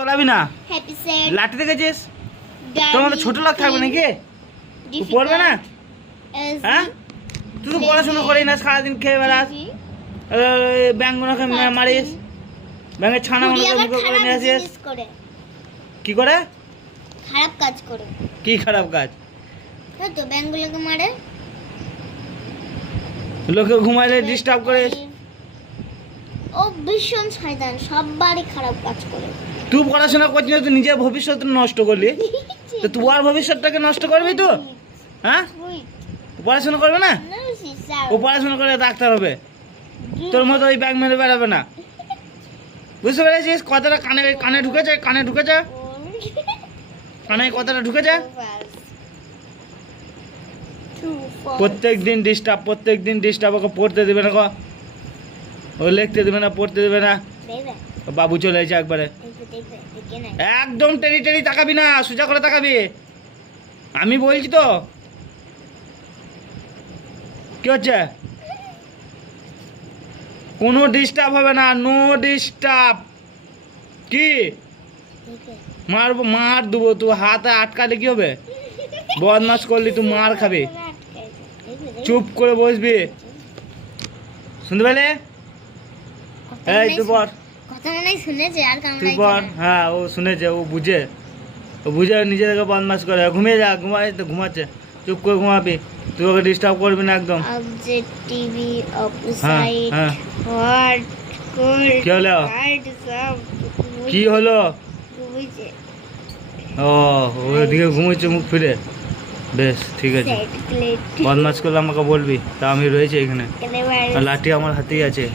চলাবি না happy set লাঠি দেখেছিস তোমার ছোট লোক থাকবে নাকি তুই পড়বে না হ্যাঁ তুই তো পড়াশোনা করিস না সারাদিন খেয়ে বেড়াস ব্যাঙ্গগুলোকে মারিস ব্যাঙ্গের ছানাগুলোকে মুখে করে নিয়ে আসিস কি করে খারাপ কাজ করে কি খারাপ কাজ তো ব্যাঙ্গগুলোকে মারে লোকে ঘুমাইলে ডিস্টার্ব করে ও ভীষণ শয়তান সববারই খারাপ কাজ করে তুই পড়াশোনা করছিস তুই নিজের ভবিষ্যৎ নষ্ট করলি তো তুই আর ভবিষ্যৎটাকে নষ্ট করবি তো হ্যাঁ পড়াশোনা করবে না ও পড়াশোনা করে ডাক্তার হবে তোর মতো ওই ব্যাগ মেরে বেড়াবে না বুঝতে পেরেছিস কথাটা কানে কানে ঢুকেছে কানে ঢুকেছে কানে কথাটা ঢুকেছে প্রত্যেক দিন ডিস্টার্ব ওকে পড়তে দেবে না ও লিখতে দেবে না পড়তে দেবে না বাবু চলে এসেছে একবারে একদম টেরি টেরি তাকাবি না সোজা করে তাকাবি আমি বলছি তো কি হচ্ছে কোনো ডিস্টার্ব হবে না নো ডিস্টার্ব কি মারবো মার দেবো তুই হাতে আটকালে কি হবে বদমাস করলি তুই মার খাবি চুপ করে বসবি শুনতে পেলে এই তুই বল কথা মনে শুনেছে আর তুই বল হ্যাঁ ও শুনেছে ও বুঝে নিজেকে বদমাস করে ঘুমিয়ে যা ঘুমাচ্ছে চুপ করে ঘুমাবি তুই ওকে ডিস্টার্ব করবি না একদম object TV opposite hot cold কি হলো কি হলো ও ওইদিকে ঘুমোচ্ছে মুখ ফিরে বেশ ঠিক আছে বদমাস করলে আমাকে বলবি তা আমি রয়েছি এখানে লাঠি আমার হাতেই আছে